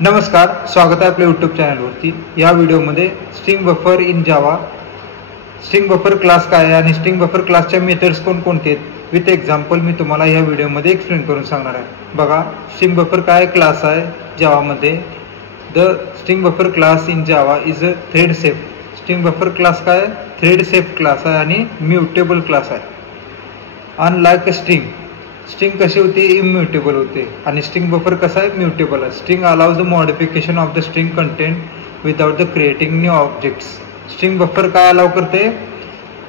नमस्कार, स्वागत आहे आपल्या यूट्यूब चॅनलवरती। या व्हिडिओमध्ये string buffer in Java, string buffer class काय आहे आणि स्ट्रिंग बफर क्लासच्या मेथड्स कोणकोणते आहेत विथ एक्झाम्पल मी तुम्हाला या व्हिडिओमध्ये एक्सप्लेन करून सांगणार आहे। बघा, स्ट्रिंग बफर काय क्लास आहे जावामध्ये। The string buffer class in Java is a thread safe. String buffer class काय थ्रेड सेफ क्लास आहे आणि म्युटेबल क्लास आहे। अनलाइक स्ट्रिंग कशी होते, इम्युटेबल होते आणि स्ट्रिंग बफर कसा आहे, म्युटेबल आहे। String allows the modification of the string content without the creating new objects. String buffer काय अलाउ करते,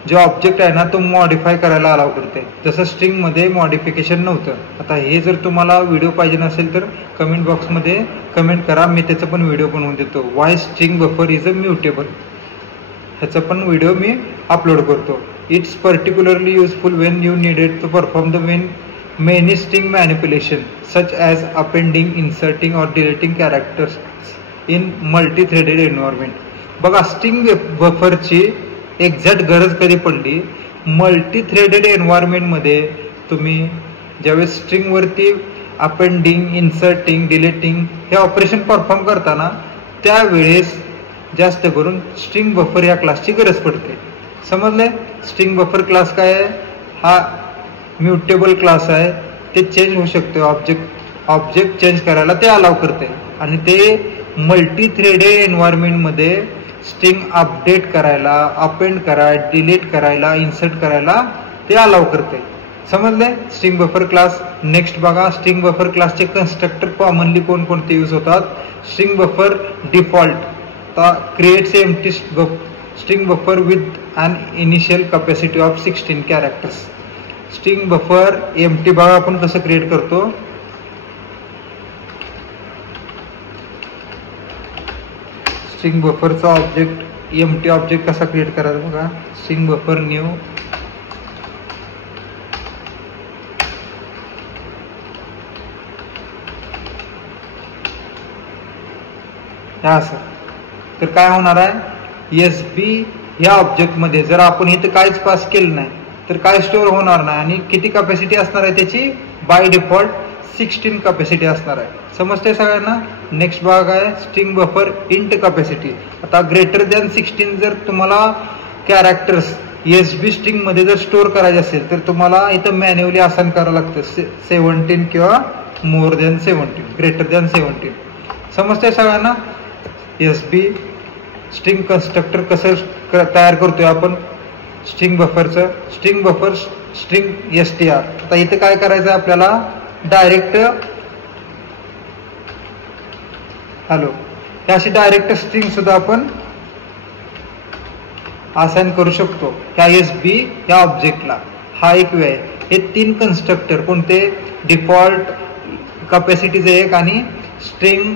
जो ऑब्जेक्ट आहे ना तो मॉडिफाय करायला अलाउ करते। जसं स्ट्रिंग मध्ये मॉडिफिकेशन नव्हतं। आता हे जर तुम्हाला व्हिडिओ पाहिजे नसेल तर कमेंट बॉक्समध्ये कमेंट करा, मी त्याचा पण व्हिडिओ बनवून देतो। Why string buffer is a mutable, ह्याचा पण व्हिडिओ मी अपलोड करतो। It's particularly useful when you needed to perform the many string manipulation such as appending, inserting or deleting characters in multi-threaded environment। बघा, string बफरची exact गरज कधी पडली, multi threaded environment मध्ये तुम्ही ज्यावेळेस स्ट्रिंग वरती अपेंडिंग, इन्सर्टिंग, डिलीटिंग हे ऑपरेशन परफॉर्म करताना त्यावेळेस जास्त करून स्ट्रिंग बफर या क्लासची गरज पडते। समजले? स्ट्रिंग बफर क्लास काय आहे, हा म्युटेबल क्लास आहे। ते चेंज होऊ शकते, ऑब्जेक्ट चेंज करायला ते अलाउ करते आणि ते मल्टी थ्रेडेड एन्व्हायरमेंट मध्ये स्ट्रिंग अपडेट करायला, अपेंड करायला, डिलीट करायला, इन्सर्ट करायला ते अलाउ करते। समजले? String buffer class. नेक्स्ट बघा, स्ट्रिंग बफर क्लासचे कन्स्ट्रक्टर कॉमनली कोणकोणते यूज होतात। String buffer default creates empty string buffer with an initial capacity of 16 characters. String buffer empty बघा आपण कसं क्रिएट करतो। स्ट्रिंग बफरचा ऑब्जेक्ट एम्प्टी ऑब्जेक्ट कसा क्रिएट करायचा बघा। स्ट्रिंग बफर न्यू, तर काय होणार आहे, एसबी या ऑब्जेक्ट मध्ये जर आपण इथे काहीच पास केलं नाही तर काय स्टोअर होणार नाही आणि किती कॅपॅसिटी असणार आहे त्याची, बाय डिफॉल्ट 16 कॅपॅसिटी असणार आहे। समजते सगळ्यांना? नेक्स्ट भाग आहे स्ट्रिंग बफर इंट कॅपॅसिटी। आता ग्रेटर दॅन 16 जर तुम्हाला कॅरेक्टर्स एसबी स्ट्रिंग मध्ये जर स्टोअर करायचे असेल तर तुम्हाला इथं मॅन्युअली असाइन करावं लागतं 17 किंवा मोर दॅन 17, ग्रेटर दॅन 17। समजते सगळ्यांना? एसबी स्ट्रिंग कन्स्ट्रक्टर कसं तयार करतोय आपण स्ट्रिंग बफरचं। String buffer string STR. आता इथे काय करायचं आहे आपल्याला, डायरेक्ट हॅलो हे अशी डायरेक्ट स्ट्रिंग सुद्धा आपण असाइन करू शकतो ह्या एसबी या ऑब्जेक्टला। हा एक वे आहे। हे 3 कन्स्ट्रक्टर कोणते, डिफॉल्ट, कॅपॅसिटीचे एक आणि string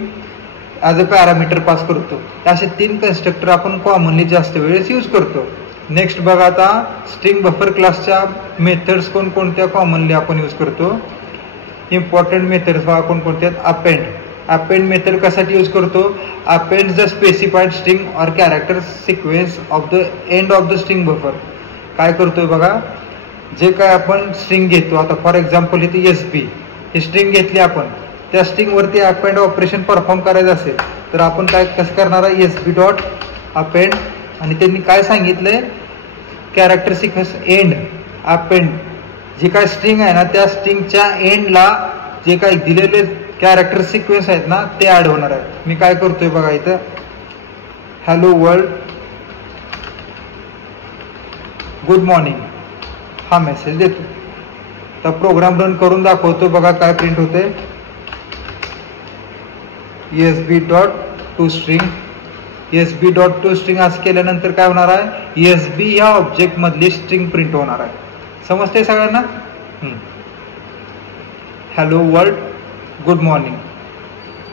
as a parameter pass करतो। असे 3 कन्स्ट्रक्टर आपण कॉमनली जास्त वेळेस यूज करतो। नेक्स्ट बघा, आता स्ट्रिंग बफर क्लासच्या मेथड्स कोणकोणत्या कॉमनली आपण यूज करतो। इम्पॉर्टंट मेथड्स बघा कोणकोणत्या आहेत। अपेंड मेथड कशासाठी यूज करतो, append the specified string or character sequence of the end of the string buffer. काय करतोय बघा, जे काय आपण स्ट्रिंग घेतो, आता फॉर एक्झाम्पल इथे एसबी ही स्ट्रिंग घेतली आपण, त्या स्ट्रिंग वरती अपेंड ऑपरेशन परफॉर्म करायचं असेल तर आपण काय कसं करणार आहे, एसबी डॉट अपेंड आणि त्यांनी काय सांगितलंय, कॅरेक्टर सिक्वेन्स एंड अपेंड। जे काय स्ट्रिंग आहे ना त्या स्ट्रिंगच्या एंडला जे काही दिलेले कॅरेक्टर सिक्वेन्स आहेत ना ते ऍड होणार आहे। मी काय करतोय बघा, इथं हॅलो वर्ल्ड गुड मॉर्निंग हा मेसेज देतो। तर प्रोग्राम रन करून दाखवतो, बघा काय प्रिंट होते, SB dot to string. SB dot to string असं केल्यानंतर काय होणार आहे, एसबी या ऑब्जेक्ट मधली स्ट्रिंग प्रिंट होणार आहे। समजते सगळ्यांना? Hello world good morning.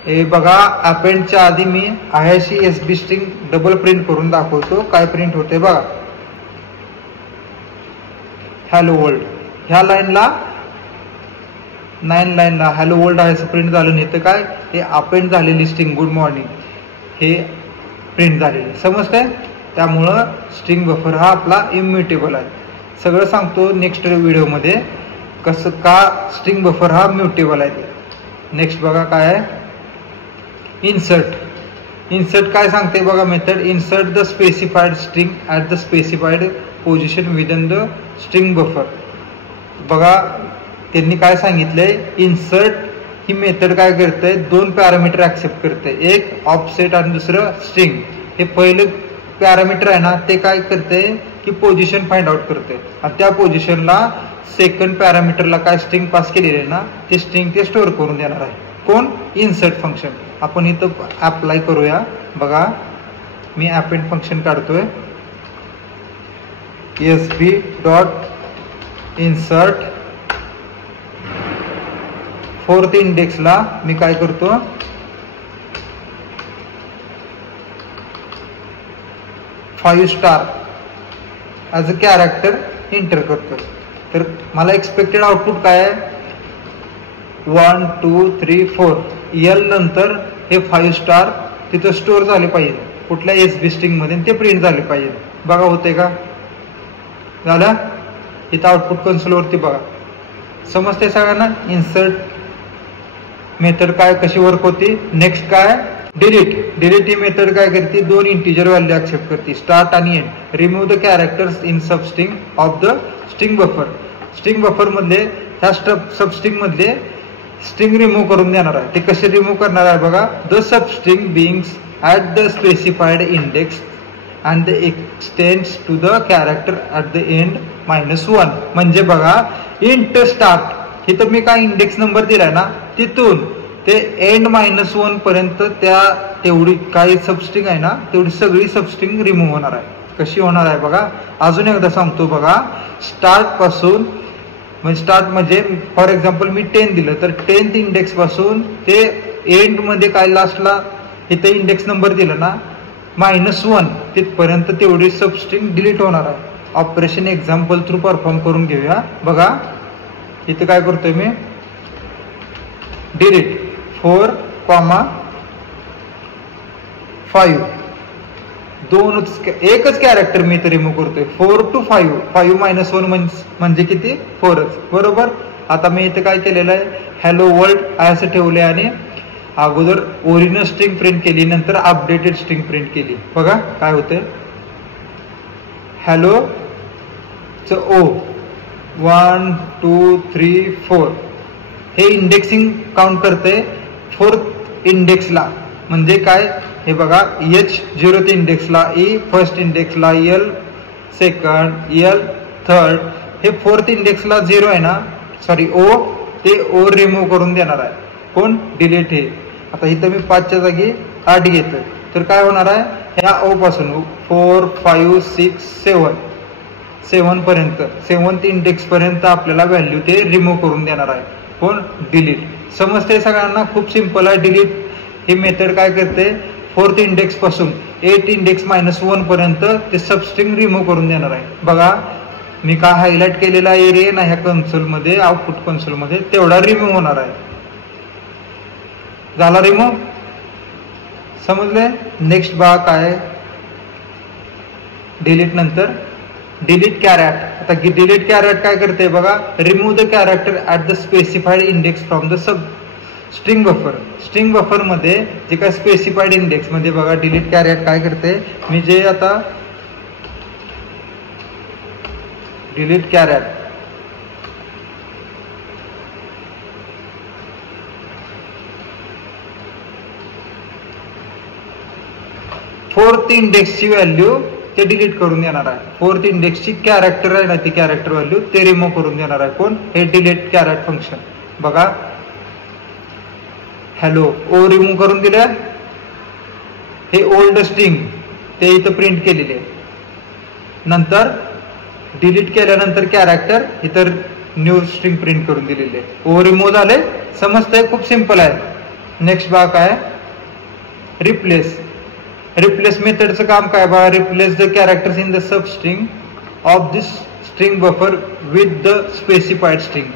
हे बघा, अपेंडच्या आधी मी अशी एसबी स्ट्रिंग डबल प्रिंट करून दाखवतो, काय प्रिंट होते बघा। हॅलो वर्ल्ड ह्या लाईनला 9 लाईनला हॅलो वर्ल्ड आहे असं प्रिंट झालं नाही तर काय, हे अपेंड झालेली स्ट्रिंग गुड मॉर्निंग हे प्रिंट झालेली। समजतंय? त्यामुळं स्ट्रिंग बफर हा आपला इम्युटेबल आहे। सगळं सांगतो नेक्स्ट व्हिडिओमध्ये कसं का स्ट्रिंग बफर हा म्युटेबल आहे। नेक्स्ट बघा काय आहे, इन्सर्ट काय सांगते बघा method, insert the specified string at the specified position within the string buffer. बघा त्यांनी काय सांगितलंय, इन्सर्ट ही मेथड काय करते, दोन पॅरामीटर ऍक्सेप्ट करते, एक ऑफसेट आणि दुसरं स्ट्रिंग. हे पहिलं पॅरामीटर आहे ना ते काय करते की पोझिशन फाइंड आउट करते आणि त्या पोझिशनला सेकंड पॅरामीटरला काय स्ट्रिंग पास केलेली आहे ना ते स्ट्रिंग ते स्टोअर करून देणार आहे. कोण, इन्सर्ट फंक्शन. आपण इथं अप्लाय करूया. बघा मी अपेंड फंक्शन काढतोय, एसबी डॉट इन्सर्ट फोर्थ इंडेक्सला मी काय करतो, $5 ॲज अ कॅरेक्टर एंटर करतो. तर मला एक्सपेक्टेड आउटपुट काय आहे, 1 2 3 4 एल नंतर हे $5 तिथं स्टोअर झाले पाहिजे कुठल्या एसबी स्ट्रिंग मध्ये, ते प्रिंट झाले पाहिजे. बघा होते का, झालं. इथं आउटपुट कन्सोलवरती बघा समजते सगळ्यांना. इन्सर्ट मेथड काय कशी वर्क होती. नेक्स्ट काय, डिलीट ही मेथड काय करते, दोन इंटिजर व्हॅल्यू ऍक्सेप्ट करते, स्टार्ट आणि end. Remove the characters in substring of the string buffer. String buffer मधले ह्या सबस्ट्रिंग मधले स्ट्रिंग रिमूव्ह करून देणार आहे. ते कसे रिमूव्ह करणार आहे बघा, the substring begins at the specified index and the extends to the character at the end -1. म्हणजे बघा इंट स्टार्ट इथं मी काय इंडेक्स नंबर दिलाय ना तिथून ते एंड -1 पर्यंत त्या तेवढी काही सबस्ट्रिंग आहे ना तेवढी सगळी सबस्ट्रिंग रिमूव्ह होणार आहे. कशी होणार आहे बघा, अजून एकदा सांगतो बघा. स्टार्ट पासून म्हणजे स्टार्ट म्हणजे फॉर एक्झाम्पल मी 10 दिलं तर 10th इंडेक्स पासून ते एंड मध्ये काय लास्टला इथे इंडेक्स नंबर दिला ना -1 तिथपर्यंत तेवढी सबस्ट्रिंग डिलीट होणार आहे. ऑपरेशन एक्झाम्पल थ्रू परफॉर्म करून घेऊया. बघा इथं काय करतोय मी, डिलीट 4, 5 एकच कॅरेक्टर मी इथे रिमूव्ह करतोय. 4 to 5 -1 म्हणजे किती, 4च बरोबर. आता मी इथे काय केलेलं आहे, हॅलो वर्ल्ड असं ठेवले आणि अगोदर ओरिजिनल स्ट्रिंग प्रिंट केली, नंतर अपडेटेड स्ट्रिंग प्रिंट केली. बघा काय होते, हॅलो च ओ 1 2 3 4 हे इंडेक्सिंग काउंट करते 4th इंडेक्सला. म्हणजे काय हे बघा, H0th इंडेक्सला E, फर्स्ट इंडेक्सला L, सेकंड L, थर्ड. हे 4th इंडेक्सला 0 आहे ना, सॉरी O, ते O रिमूव्ह करून देणार आहे. कोण, डिलीट. हे आता इथं मी 5च्या जागी 8 घेतोय तर काय होणार आहे, ह्या O पासून 4 5 6 7 पर्यंत 7th इंडेक्स पर्यंत आपल्याला व्हॅल्यू ते रिमूव्ह करून देणार आहे. कोण, डिलीट. समजते सगळ्यांना, खूप सिंपल आहे. डिलीट ही मेथड काय करते, 4th इंडेक्स पासून 8th इंडेक्स -1 पर्यंत ते सबस्ट्रिंग रिमूव्ह करून देणार आहे. बघा मी काय हायलाइट केलेला एरिया ना ह्या कन्सोल मध्ये, आउटपुट कन्सोल मध्ये तेवढा रिमूव्ह होणार आहे. झाला रिमूव्ह, समजले. नेक्स्ट बघा काय, डिलीट नंतर डिलीट कॅरेट. आता डिलीट कॅरेट काय करते बघा, remove the character at the specified index from the sub string buffer. String buffer मध्ये जे काय स्पेसिफाईड इंडेक्स मध्ये बघा डिलीट कॅरेट काय करते, मी जे आता डिलीट कॅरेट फोर्थ इंडेक्सची व्हॅल्यू ते डिलीट करून देणार आहे. 4th इंडेक्सची कॅरेक्टर आहे ना ती कॅरेक्टर व्हॅल्यू ते रिमूव्ह करून देणार आहे. कोण, हे डिलीट कॅरेट फंक्शन. बघा हॅलो ओ रिमूव्ह करून दिलं, हे ओल्ड स्ट्रिंग ते इथं प्रिंट केलेले आहे. नंतर डिलीट केल्यानंतर कॅरेक्टर इतर न्यू स्ट्रिंग प्रिंट करून दिलेले, ओ रिमूव्ह झाले. समजतंय, खूप सिंपल आहे. नेक्स्ट बघा काय, रिप्लेस मेथडचं काम काय बघा, replace the characters in the sub string of this string buffer with the specified string.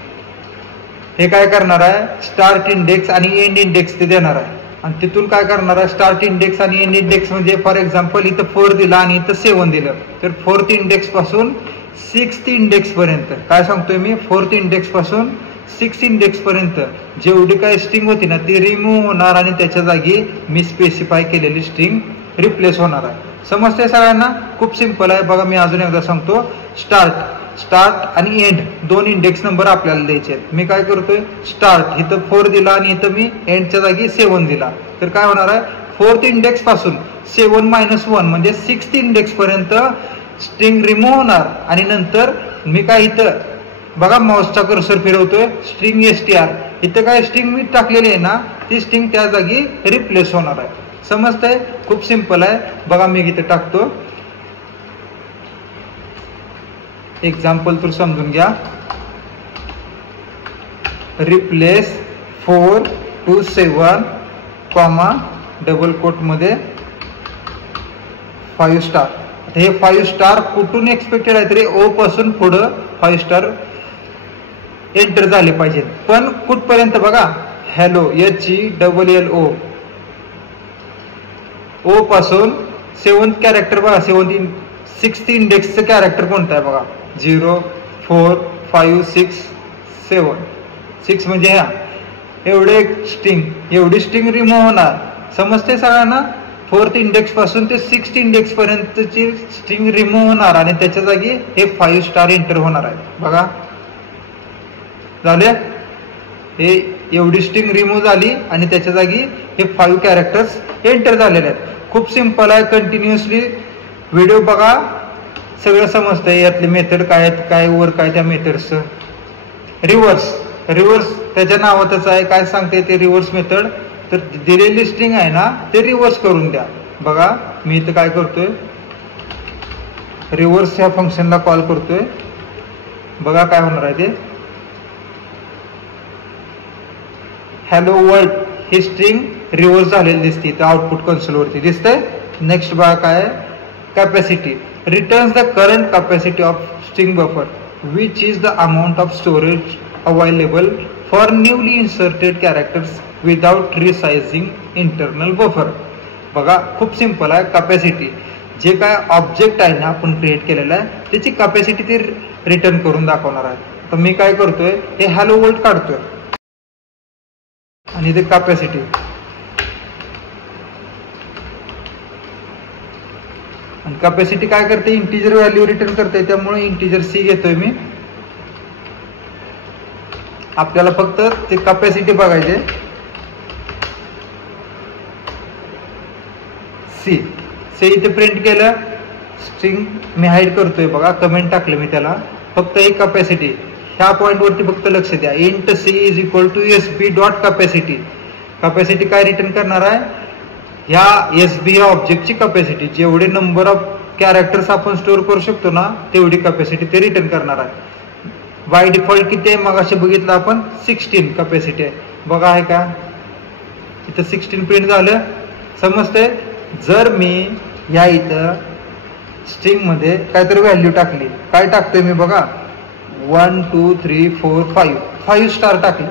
हे काय करणार आहे, स्टार्ट इंडेक्स आणि एंड इंडेक्स ते देणार आहे आणि तिथून काय करणार आहे, स्टार्ट इंडेक्स आणि एंड इंडेक्स म्हणजे फॉर एक्झाम्पल इथं 4 दिला आणि इथं 7 दिलं तर 4th इंडेक्स पासून 6th इंडेक्स पर्यंत काय सांगतोय मी, 4th इंडेक्स पासून 6 इंडेक्स पर्यंत जेवढी काय स्ट्रिंग होती ना ती रिमूव्ह होणार आणि त्याच्या जागी मी स्पेसिफाय केलेली स्ट्रिंग रिप्लेस होणार आहे. समजते सगळ्यांना? खूप सिंपल आहे. बघा मी अजून एकदा सांगतो. स्टार्ट आणि एंड 2 इंडेक्स नंबर आपल्याला द्यायचे आहेत. मी काय करतोय, स्टार्ट इथं 4 दिला आणि इथं मी एंडच्या जागी 7 दिला. तर काय होणार आहे, 4th इंडेक्स पासून 7 - 1 म्हणजे 6th इंडेक्स पर्यंत स्ट्रिंग रिमूव्ह होणार आणि नंतर मी काय इथं बघा माऊसचा कर्सर फिरवतोय, स्ट्रिंग str इथं काय स्ट्रिंग मी टाकलेली आहे ना ती स्ट्रिंग त्या जागी रिप्लेस होणार आहे. समजतंय? खूप सिंपल आहे. बघा मी इथे टाकतो एक्झाम्पल तर समजून घ्या. Replace 4 to 7 comma double quote मध्ये 5 स्टार. हे 5 स्टार कुठून एक्सपेक्टेड आहे तरी ओ पासून पुढं 5 स्टार एंटर झाले पाहिजेत. पण कुठपर्यंत बघा, हॅलो HELLO ओ पासून 7th कॅरेक्टर बघा, 6th इंडेक्सचं कॅरेक्टर कोणतं आहे बघा, 0 4 5 6 7. 6 म्हणजे ह्या एवढी स्ट्रिंग रिमूव्ह होणार. समजते सगळ्यांना? 4th इंडेक्स पासून ते 6th इंडेक्स पर्यंतची स्ट्रिंग रिमूव्ह होणार आणि त्याच्या जागी हे 5 स्टार एंटर होणार आहे. बघा झाले, हे एवढी स्ट्रिंग रिमूव्ह झाली आणि त्याच्या जागी हे 5 कॅरेक्टर्स एंटर झालेले आहेत. खूप सिंपल आहे. कंटिन्युअसली व्हिडिओ बघा, सगळं समजतंय. यातले मेथड काय आहेत, काय वर काय त्या मेथड्सचं. रिव्हर्स त्याच्या नावातच आहे. काय सांगते ते रिव्हर्स मेथड. तर दिलेली स्ट्रिंग आहे ना ते रिव्हर्स करून द्या. बघा मी इथं काय करतोय, रिव्हर्स ह्या फंक्शनला कॉल करतोय. बघा काय होणार आहे ते, हॅलो वर्ल्ड ही स्ट्रिंग रिव्हर्स झालेली दिसते इथं आउटपुट कन्सोल वरती दिसतंय. नेक्स्ट बघा काय, capacity returns the current capacity of string buffer which is the amount of storage available for newly inserted characters without resizing internal buffer. बघा खूप सिंपल आहे. कॅपॅसिटी जे काय ऑब्जेक्ट आहे ना आपण क्रिएट केलेलं आहे त्याची कॅपॅसिटी ते रिटर्न करून दाखवणार आहे. तर मी काय करतोय, हे हॅलो वर्ल्ड काढतोय आणि ते कॅपॅसिटी आणि कॅपॅसिटी काय करते, इंटिजर व्हॅल्यू रिटर्न करते. त्यामुळे इंटिजर C घेतोय मी. आपल्याला फक्त ते कॅपॅसिटी बघायचे. C इथे प्रिंट केलं. स्ट्रिंग मी हाईड करतोय बघा, कमेंट टाकलं मी त्याला. फक्त एक कॅपॅसिटी ह्या पॉइंट वरती फक्त लक्ष द्या. Int C = SB dot capacity. Capacity काय रिटर्न करणार आहे, ह्या SB या ऑब्जेक्टची कॅपॅसिटी. जेवढे नंबर ऑफ कॅरेक्टर्स आपण स्टोअर करू शकतो ना तेवढी कॅपॅसिटी ते रिटर्न करणार आहे. बाय डिफॉल्ट किती आहे मगाशी बघितलं आपण, 16 कॅपॅसिटी आहे. बघा आहे का, इथं 16 प्रिंट झालं. समजतंय? जर मी या इथं स्ट्रिंग मध्ये काहीतरी व्हॅल्यू टाकली, काय टाकतोय मी बघा, 1 2 3 4 5 स्टार टाकले,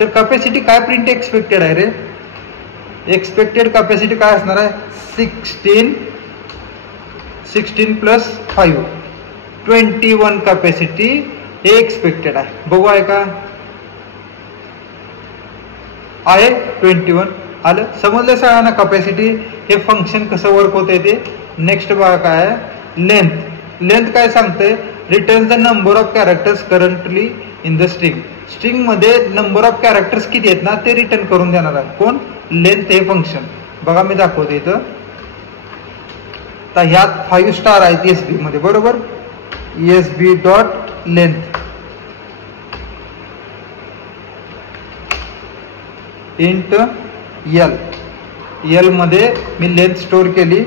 तर कॅपॅसिटी काय प्रिंट एक्सपेक्टेड आहे रे, एक्सपेक्टेड कॅपॅसिटी काय असणार आहे, 16 प्लस 5 21 कॅपॅसिटी हे एक्सपेक्टेड आहे. बघू आहे का, आहे 21 आलं. समजलं सगळ्यांना कॅपॅसिटी हे फंक्शन कसं वर्क होतंय ते. नेक्स्ट बघा काय आहे, लेंथ काय सांगतंय, return the number of characters currently in the string. String मध्ये नंबर ऑफ कॅरेक्टर्स किती आहेत ना ते रिटर्न करून देणार आहे कोण, लेंथ हे फंक्शन. बघा मी दाखवतो इथं. तर ह्यात 5 स्टार आहेत SB मध्ये बरोबर. SB dot length int L मध्ये मी लेंथ स्टोअर केली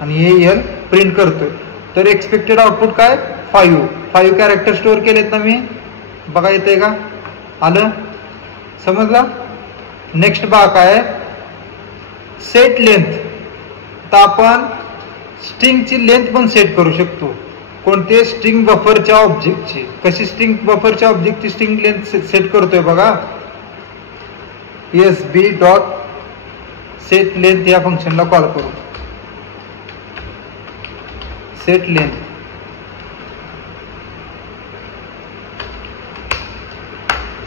आणि हे L प्रिंट करतोय. तर एक्सपेक्टेड आउटपुट काय, 5 कॅरेक्टर स्टोअर केलेत ना मी. बघा येतंय का, आलं. समजला. नेक्स्ट बघा काय, सेट लेंथ. तर आपण स्ट्रिंगची लेंथ पण सेट करू शकतो. कोणते, स्ट्रिंग बफरच्या ऑब्जेक्टची. कशी स्ट्रिंग बफरच्या ऑब्जेक्टची स्ट्रिंग लेंथ सेट करतोय बघा, SB डॉट सेट लेंथ या फंक्शनला कॉल करू. Set length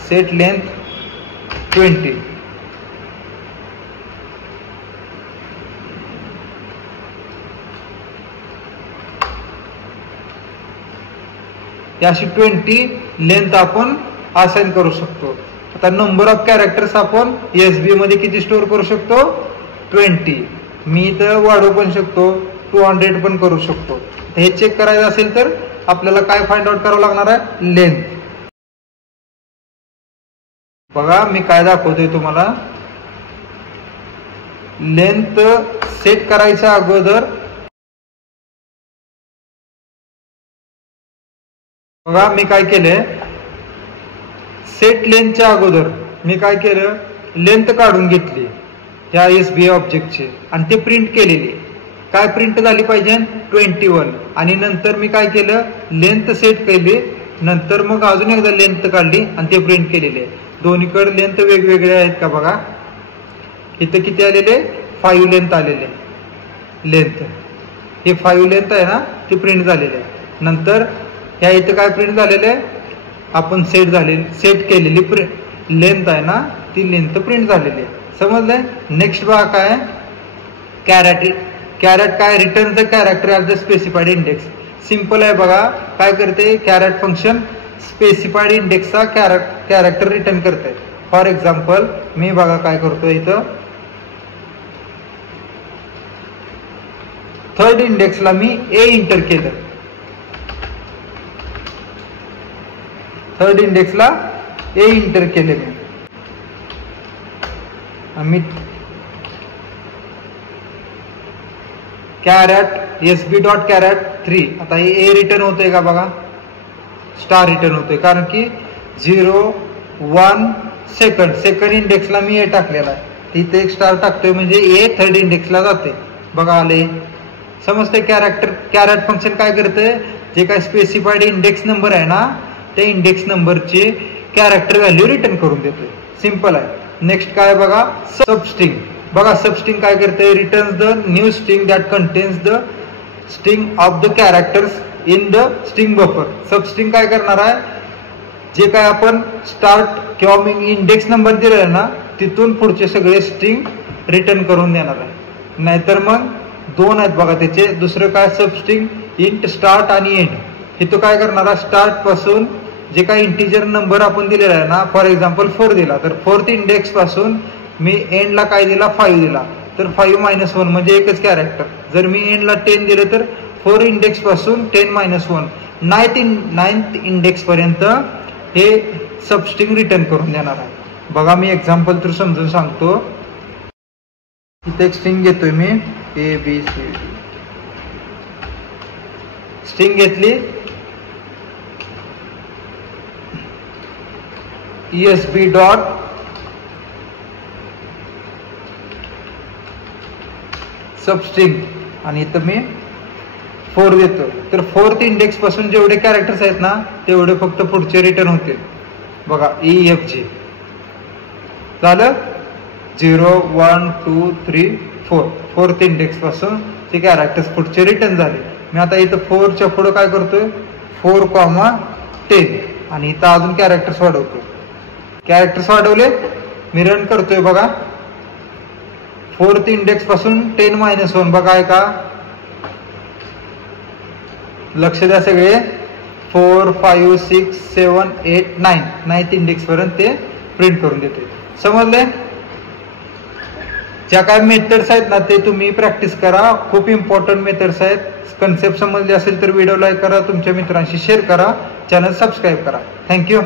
set length 20. अशी 20 लेंथ आपण असाइन करू शकतो. आता नंबर ऑफ कॅरेक्टर्स आपण एसबी मध्ये किती स्टोअर करू शकतो? 20. मी इथं वाढवू पण शकतो, 200 पण करू शकतो. हे चेक करायचं असेल तर आपल्याला काय फाइंड आउट करावं लागणार आहे? लेंथ. बघा मी काय दाखवतोय तुम्हाला. लेंथ सेट करायच्या अगोदर बघा मी काय केलंय, सेट लेंथच्या अगोदर मी काय केलं, लेंथ काढून घेतली ह्या एसबी ऑब्जेक्टची आणि ते प्रिंट केलेली. काय प्रिंट झाली पाहिजे? 21. आणि नंतर मी काय केलं, लेंथ सेट केली, नंतर मग अजून एकदा लेंथ काढली आणि ते प्रिंट केलेले. दोन्हीकडे लेंथ वेगवेगळे आहेत का बघा. इथं किती आलेले? 5 लेंथ आलेले. लेंथ हे 5 लेंथ आहे ना, ती प्रिंट झालेली आहे. नंतर ह्या इथं काय प्रिंट झालेले, आपण सेट केलेली लेंथ आहे ना, ती लेंथ प्रिंट झालेली आहे. समजलंय? नेक्स्ट बघा काय, कॅरेट काय, return the character at the specified index. Simple आहे बघा. काय करते कॅरेट फंक्शन? स्पेसिफाईड इंडेक्सचा कॅरेक्टर रिटर्न करते. फॉर एक्झाम्पल मी बघा काय करतो, इथं 3rd इंडेक्सला मी ए इंटर केलं. 3rd इंडेक्सला ए इंटर केले मी कॅरेट एसबी डॉट कॅरेट 3. आता हे ए रिटर्न होतंय का बघा, स्टार रिटर्न होतोय, कारण की 0, 1 सेकंड इंडेक्सला मी ए टाकलेला आहे. तिथे एक स्टार टाकतोय म्हणजे ए 3rd इंडेक्सला जाते. बघा आले. समजते? कॅरेट फंक्शन काय करतंय, जे काय स्पेसिफाईड इंडेक्स नंबर आहे ना, त्या इंडेक्स नंबरची कॅरेक्टर व्हॅल्यू रिटर्न करून देतोय. सिंपल आहे. नेक्स्ट काय बघा, सबस्ट्रिंग. बघा सबस्ट्रिंग काय करते, returns the new string that contains the string of the characters in the string buffer. Substring काय करणार आहे, जे काय आपण स्टार्ट किंवा इंडेक्स नंबर दिलेला ना, तिथून पुढचे सगळे स्ट्रिंग रिटर्न करून देणार आहे. नाहीतर मग 2 आहेत बघा त्याचे. दुसरं काय, सबस्ट्रिंग इंट स्टार्ट आणि एंड. हे तो काय करणार आहे, स्टार्ट पासून जे काही इंटिजर नंबर आपण दिलेला आहे ना, फॉर एक्झाम्पल 4 दिला, तर 4th इंडेक्स पासून मी एंडला काय दिला, 5 दिला, तर 5 - 1 म्हणजे एकच कॅरेक्टर. जर मी एंडला 10 दिलं तर 4 इंडेक्स पासून 10 - 1 9th इंडेक्स पर्यंत हे सबस्ट्रिंग रिटर्न करून देणार आहे. बघा मी एक्झाम्पल तर समजून सांगतो. इथे एक स्ट्रिंग घेतोय मी, ABCD. स्ट्रिंग घेतली, ESB डॉट सबस्ट्रिंग आणि इथं मी 4 देतो. तर 4th इंडेक्स पासून जेवढे कॅरेक्टर्स आहेत ना, तेवढे फक्त पुढचे रिटर्न होतील. बघा EFG झालं. 0, 1, 2, 3, 4. 4th इंडेक्स पासून ते कॅरेक्टर्स पुढचे रिटर्न झाले. मी आता इथं 4च्या पुढे काय करतोय, 4, 10 आणि इथं अजून कॅरेक्टर्स वाढवतोय. कॅरेक्टर्स वाढवले, मी रन करतोय. बघा 4th इंडेक्स पासून 10 - 1 बघा आहे का, लक्ष द्या सगळे. 4, 5, 6, 7, 8, 9th इंडेक्स पर्यंत ते प्रिंट करून देते. समजले? ज्या काय मेथड्स आहेत ना, ते तुम्ही प्रॅक्टिस करा. खूप इम्पॉर्टंट मेथड्स आहेत. कन्सेप्ट समजले असेल तर व्हिडिओ लाईक करा, तुमच्या मित्रांशी शेअर करा, चॅनल सबस्क्राईब करा. थँक्यू.